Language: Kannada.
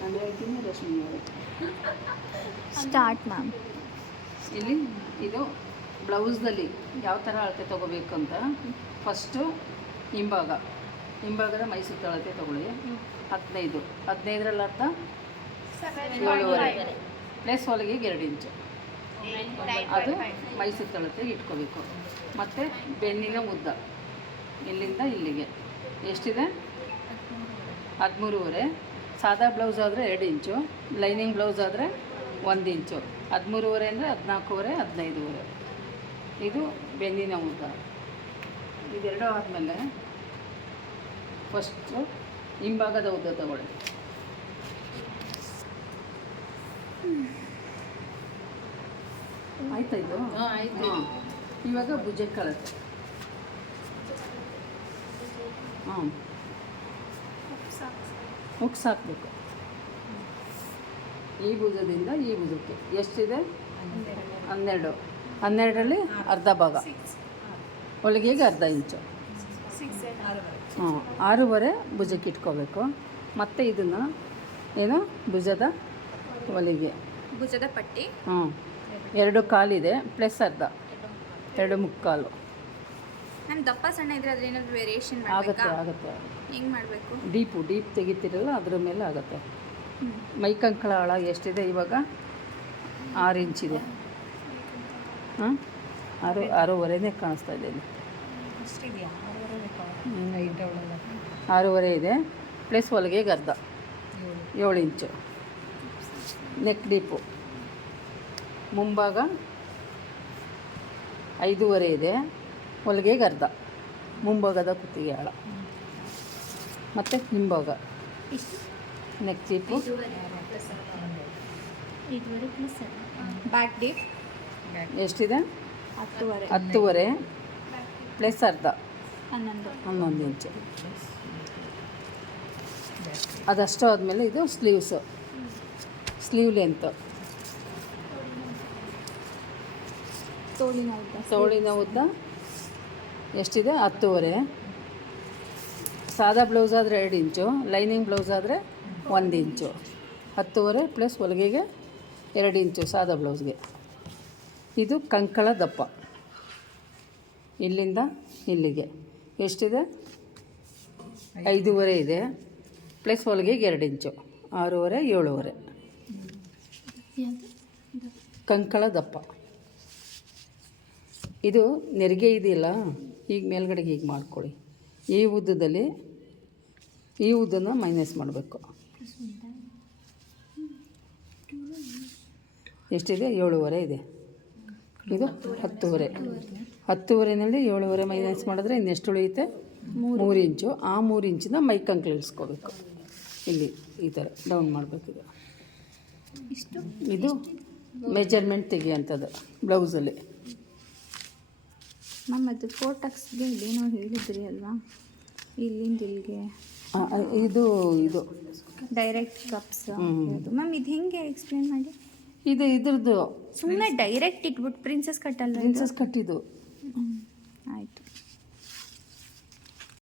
ನಾನು ಹೇಳ್ತೀನಿ, ರಶ್ಮಿ ಅವರೇ ಸ್ಟಾರ್ಟ್ ಮ್ಯಾಮ್. ಇಲ್ಲಿ ಇದು ಬ್ಲೌಸ್ದಲ್ಲಿ ಯಾವ ಥರ ಅಳತೆ ತೊಗೋಬೇಕು ಅಂತ ಫಸ್ಟು ಹಿಂಭಾಗದ ಮೈ ಸುತ್ತ ಅಳತೆ ತೊಗೊಳ್ಳಿ. 15ರಲ್ಲಿ ಅರ್ಧ 7.5 ಪ್ಲಸ್ ಹೊಲಿಗೆಗೆ 2 ಇಂಚು ಅದು ಮೈ ಸುತ್ತಳತೆಗೆ ಇಟ್ಕೋಬೇಕು. ಮತ್ತು ಬೆನ್ನಿನ ಉದ್ದ ಇಲ್ಲಿಂದ ಇಲ್ಲಿಗೆ ಎಷ್ಟಿದೆ? 13.5. ಸಾದಾ ಬ್ಲೌಸ್ ಆದರೆ 2 ಇಂಚು, ಲೈನಿಂಗ್ ಬ್ಲೌಸ್ ಆದರೆ 1 ಇಂಚು. 13.5 ಅಂದರೆ 14.5, 15.5. ಇದು ಬೆನ್ನಿನ ಉದ್ದ. ಇದೆರಡು ಆದಮೇಲೆ ಫಸ್ಟು ಹಿಂಭಾಗದ ಉದ್ದ ತಗೊಳ್ಳಿ. ಆಯ್ತಾ ಇದು? ಆಯಿತು. ಇವಾಗ ಭುಜಕ್ಕೆ ಅಳತೆ. ಹುಕ್ಸ್ ಹಾಕಬೇಕು. ಈ ಭುಜದಿಂದ ಈ ಭುಜಕ್ಕೆ ಎಷ್ಟಿದೆ? 12. 12ರಲ್ಲಿ ಅರ್ಧ ಭಾಗ, ಹೊಲಿಗೆಗೆ ಅರ್ಧ ಇಂಚು. 6.5 ಭುಜಕ್ಕೆ ಇಟ್ಕೋಬೇಕು. ಮತ್ತು ಇದನ್ನು ಏನು ಭುಜದ ಹೊಲಿಗೆ, ಭುಜದ ಪಟ್ಟಿ 2 ಕಾಲಿದೆ ಪ್ಲಸ್ ಅರ್ಧ 2.75. ನಾನು ದಪ್ಪ ಸಣ್ಣ ಇದ್ರೆ ಅದ್ರ ಏನಾದರೂ ವೇರಿಯೇಷನ್ ಆಗುತ್ತೆ. ಹೆಂಗೆ ಮಾಡಬೇಕು? ಡೀಪ್ ತೆಗಿತಿರಲ್ಲ ಅದ್ರ ಮೇಲೆ ಆಗುತ್ತೆ. ಮೈಕಂಕಳ ಆಳ ಎಷ್ಟಿದೆ ಇವಾಗ? 6 ಇಂಚಿದೆ. 6.5 ಕಾಣಿಸ್ತಾ ಇದೆ ಇಲ್ಲಿ. 6.5 ಇದೆ ಪ್ಲಸ್ ಹೊಲಿಗೆಗೆ ಅರ್ಧ 7 ಇಂಚು. ನೆಕ್ ಡೀಪು ಮುಂಭಾಗ 5.5 ಇದೆ, ಹೊಲಿಗೆಗೆ ಅರ್ಧ ಮುಂಭಾಗದ ಕುತ್ತಿಗೆ ಆಳ. ಮತ್ತು ಹಿಂಭಾಗ ನೆಕ್ ಡೀಪು ಬ್ಯಾಕ್ ಡೀಪ್ ಎಷ್ಟಿದೆ? 10.5 ಪ್ಲಸ್ ಅರ್ಧ 11 ಇಂಚು. ಅದಷ್ಟು ಆದಮೇಲೆ ಇದು ಸ್ಲೀವ್ ಲೆಂತು, ತೋಳಿನ ಉದ್ದ ಎಷ್ಟಿದೆ? 10.5. ಸಾದಾ ಬ್ಲೌಸ್ ಆದರೆ 2 ಇಂಚು, ಲೈನಿಂಗ್ ಬ್ಲೌಸ್ ಆದರೆ 1 ಇಂಚು. 10.5 ಪ್ಲಸ್ ಹೊಲಿಗೆಗೆ 2 ಇಂಚು ಸಾದಾ ಬ್ಲೌಸ್ಗೆ. ಇದು ಕಂಕಳ ದಪ್ಪ ಇಲ್ಲಿಂದ ಇಲ್ಲಿಗೆ ಎಷ್ಟಿದೆ? 5.5 ಇದೆ ಪ್ಲಸ್ ಹೊಲಿಗೆಗೆ 2 ಇಂಚು. 6.5, 7.5 ಕಂಕಳ ದಪ್ಪ. ಇದು ನೆರಿಗೆ ಇದೆಯಲ್ಲ, ಈಗ ಮೇಲ್ಗಡೆಗೆ ಹೀಗೆ ಮಾಡ್ಕೊಳ್ಳಿ. ಈ ಉದ್ದದಲ್ಲಿ ಈ ಉದ್ದನ ಮೈನಸ್ ಮಾಡಬೇಕು. ಎಷ್ಟಿದೆ? 7.5 ಇದೆ. ಇದು 10.5. 10.5ನಲ್ಲಿ 7.5 ಮೈನಸ್ ಮಾಡಿದ್ರೆ ಇನ್ನೆಷ್ಟು ಉಳಿಯುತ್ತೆ? 3 ಇಂಚು. ಆ 3 ಇಂಚಿನ ಮೈಕಂಕ್ಳು ಇಳಿಸ್ಕೋಬೇಕು. ಇಲ್ಲಿ ಈ ಥರ ಡೌನ್ ಮಾಡಬೇಕು. ಇದು ಮೆಜರ್ಮೆಂಟ್ ತೆಗಿಯೋಂಥದ್ದು ಬ್ಲೌಸಲ್ಲಿ. ಮ್ಯಾಮ್ ಅದು 4 ಟಕ್ಸ್ಗೆ ಇಲ್ಲೇನೋ ಹೇಳಿದ್ರಿ ಅಲ್ವಾ, ಇಲ್ಲಿಂದ ಇಲ್ಲಿಗೆ ಇದು ಡೈರೆಕ್ಟ್ ಕಪ್ಸ್. ಮ್ಯಾಮ್ ಇದು ಹೆಂಗೆ ಎಕ್ಸ್ಪ್ಲೇನ್ ಮಾಡಿ. ಇದು ಇದ್ರದ್ದು ಸುಮ್ಮನೆ ಡೈರೆಕ್ಟ್ ಇಟ್ಬಿಟ್ಟು ಪ್ರಿನ್ಸಸ್ ಕಟ್ ಅಲ್ಲ? ಪ್ರಿನ್ಸಸ್ ಕಟ್ಟಿದ್ದು